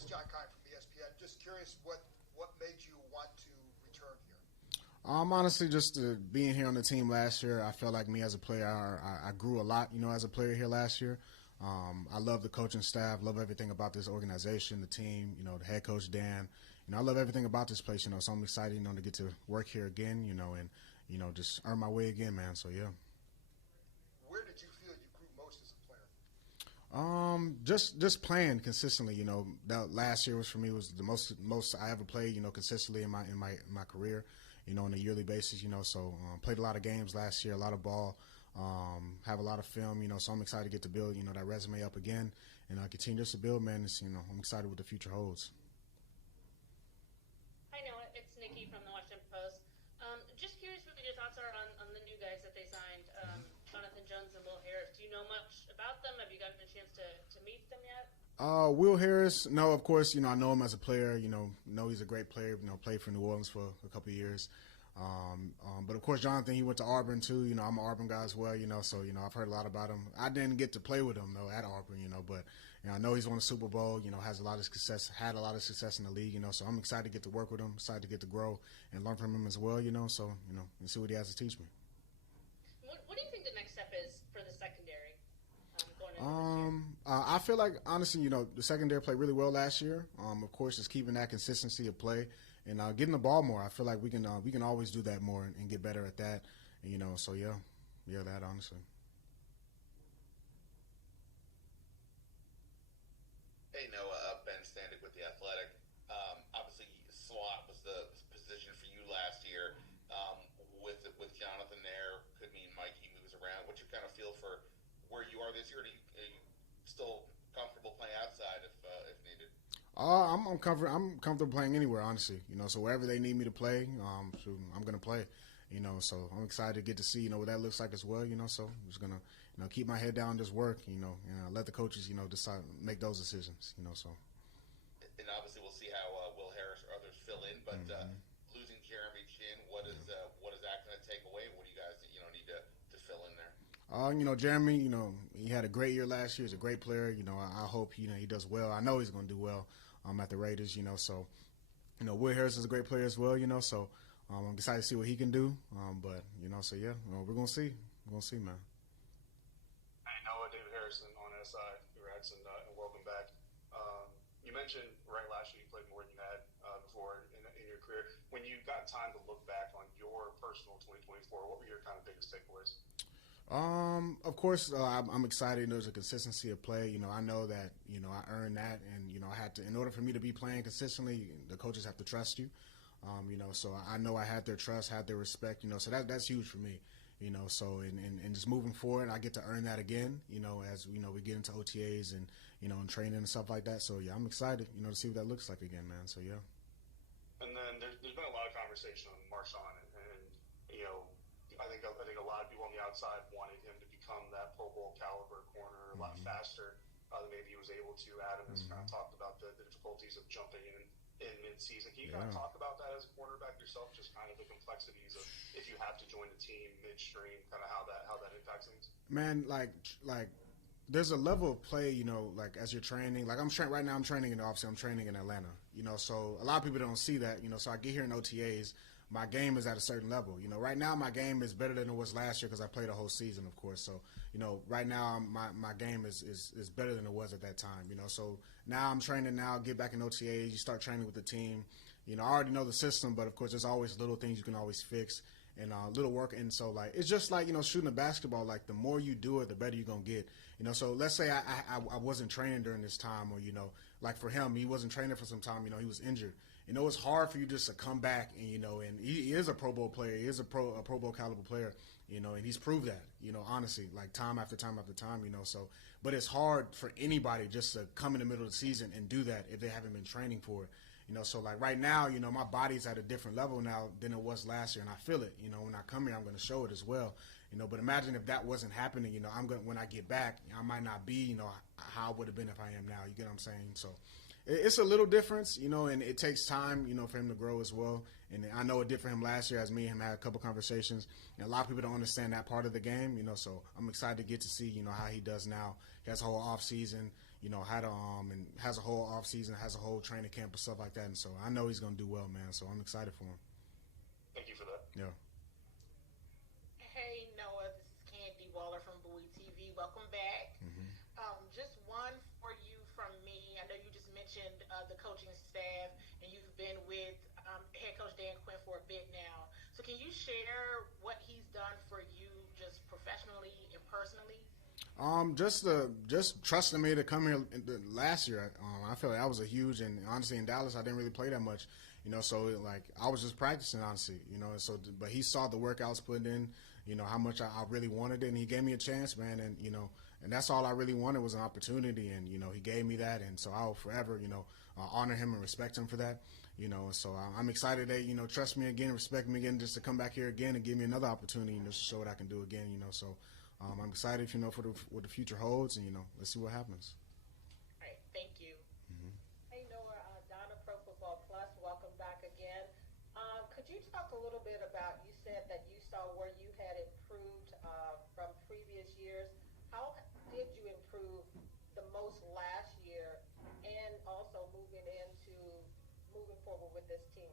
it's John Kine from ESPN. Just curious, what made you want to return here? Honestly, just being here on the team last year, I felt like me as a player, I grew a lot, as a player here last year. I love the coaching staff, love everything about this organization, the team, the head coach, Dan. I love everything about this place, so I'm excited, to get to work here again, and, just earn my way again, man. So, yeah. Where did you feel you grew most as a player? Just playing consistently. That last year was the most I ever played. Consistently in my career. On a yearly basis. So played a lot of games last year, a lot of ball. Have a lot of film. So I'm excited to get to build that resume up again and continue just to build, man. I'm excited what the future holds. Hi Noah, it's Nikki from the Washington Post. Just curious what your thoughts are on the new guys that they signed, Jonathan Jones and Will Harris. Do you know much about them? Have you gotten a chance to meet them yet? Will Harris, no, of course, I know him as a player, know he's a great player, played for New Orleans for a couple of years. But of course, Jonathan, he went to Auburn too, I'm an Auburn guy as well, so, I've heard a lot about him. I didn't get to play with him though at Auburn, but, I know he's won a Super Bowl, has a lot of success, had a lot of success in the league, so I'm excited to get to work with him, excited to get to grow and learn from him as well, so, and see what he has to teach me. What do you think the next step is for the secondary? I feel like honestly, the secondary played really well last year. Of course, just keeping that consistency of play and getting the ball more. I feel like we can always do that more and get better at that. And, so yeah, that honestly. Hey Noah, Ben Standig with the Athletic. Obviously, slot was the position for you last year. With Jonathan there, could mean Mikey moves around. What's your kind of feel for where you are this year? Are you still comfortable playing outside if needed? I'm comfortable playing anywhere, honestly. So wherever they need me to play, so I'm gonna play. So I'm excited to get to see what that looks like as well. So I'm just gonna keep my head down, just work. Let the coaches decide, make those decisions. So. And obviously we'll see how Will Harris or others fill in, but losing Jeremy Chin, what is that going to take away? What do you guys need to fill in there? Jeremy, he had a great year last year. He's a great player. I hope, he does well. I know he's going to do well at the Raiders, so, Will Harris is a great player as well, so I'm excited to see what he can do. But, so, yeah, we're going to see. We're going to see, man. Hey, Noah, David Harrison on SI. Congrats and welcome back. You mentioned last year you played more than you had before in your career. When you got time to look back on your personal 2024, what were your kind of biggest takeaways? Of course, I'm excited. There's a consistency of play. I know that, I earned that. And, I had to, in order for me to be playing consistently, the coaches have to trust you. So I know I had their trust, had their respect, so that's huge for me. So and just moving forward, I get to earn that again, as, we get into OTAs and, and training and stuff like that. So, yeah, I'm excited, to see what that looks like again, man. So, yeah. And then there's been a lot of conversation on Marshawn and I think a lot of people on the outside wanted him to become that Pro Bowl caliber corner a lot faster than maybe he was able to. Adam has kind of talked about the difficulties of jumping in mid-season. Can you kind of talk about that as a cornerback yourself, just kind of the complexities of if you have to join the team midstream, kind of how that impacts things? Man, like there's a level of play, like as you're training. Like right now I'm training in Atlanta, so a lot of people don't see that, so I get here in OTAs. My game is at a certain level. Right now my game is better than it was last year because I played a whole season, of course. So, right now my game is better than it was at that time. So now I'm training now, get back in OTAs, you start training with the team. I already know the system, but of course there's always little things you can always fix and little work. And so it's just like, shooting a basketball, like the more you do it, the better you're going to get. So let's say I wasn't training during this time or, like for him, he wasn't training for some time, he was injured. It's hard for you just to come back and, and he is a Pro Bowl player. He is a Pro Bowl caliber player, and he's proved that, honestly, like time after time after time, so, but it's hard for anybody just to come in the middle of the season and do that if they haven't been training for it. So like right now, my body's at a different level now than it was last year, and I feel it. When I come here, I'm going to show it as well. But imagine if that wasn't happening. When I get back, I might not be, how I would have been if I am now. You get what I'm saying? So it's a little difference, and it takes time, for him to grow as well. And I know it did for him last year, as me and him had a couple conversations. And a lot of people don't understand that part of the game, so I'm excited to get to see, how he does now. He has a whole off season, had and has a whole off season, has a whole training camp and stuff like that. And so I know he's going to do well, man. So I'm excited for him. Thank you for that. Yeah. Hey, Noah, this is Candy Waller from Bowie TV. Welcome back. Mm-hmm. Just one for you from me. I know you just mentioned the coaching staff, and you've been with head coach Dan Quinn for a bit now. So can you share what he's done for you just professionally and personally? Just trusting me to come here last year. I feel like that was a huge, and honestly in Dallas I didn't really play that much, so like I was just practicing honestly, so but he saw the work I was putting in, how much I really wanted it, and he gave me a chance, man, and and that's all I really wanted was an opportunity, and he gave me that, and so I'll forever honor him and respect him for that, and so I'm excited that trust me again, respect me again, just to come back here again and give me another opportunity, to show what I can do again, so I'm excited, for what the future holds, and let's see what happens. All right, thank you. Mm-hmm. Hey Noah, Donna, Pro Football Plus, welcome back again. Could you talk a little bit about? You said that you saw where you had improved from previous years. How did you improve the most last year, and also moving forward with this team?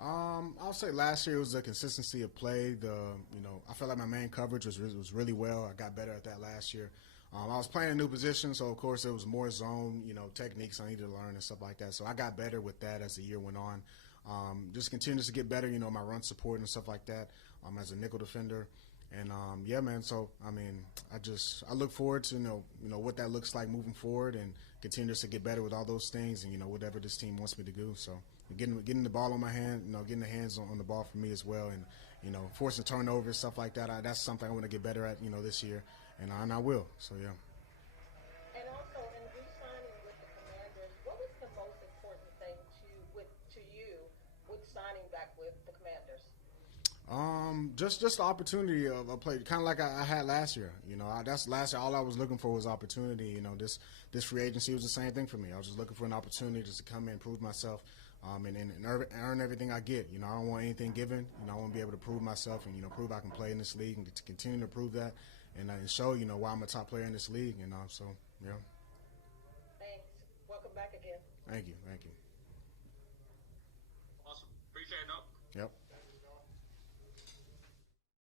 I'll say last year was the consistency of play. I felt like my man coverage was really well. I got better at that last year. I was playing a new position, so of course it was more zone, techniques I needed to learn and stuff like that. So I got better with that as the year went on. Just continues to get better, my run support and stuff like that, as a nickel defender. And yeah, man. So I look forward to what that looks like moving forward, and continue to get better with all those things, and whatever this team wants me to do. So getting the ball on my hand, getting the hands on the ball for me as well, and forcing turnovers, stuff like that. That's something I want to get better at, this year, and I will. So yeah. And also, in re-signing with the Commanders, what was the most important thing to you with signing back with the Commanders? Just the opportunity of a play, kind of like I had last year. That's last year. All I was looking for was opportunity. This free agency was the same thing for me. I was just looking for an opportunity just to come in, prove myself, and earn everything I get. I don't want anything given. I want to be able to prove myself and prove I can play in this league, and to continue to prove that, and show why I'm a top player in this league. So yeah. Thanks. Welcome back again. Thank you. Awesome. Appreciate it. Yep.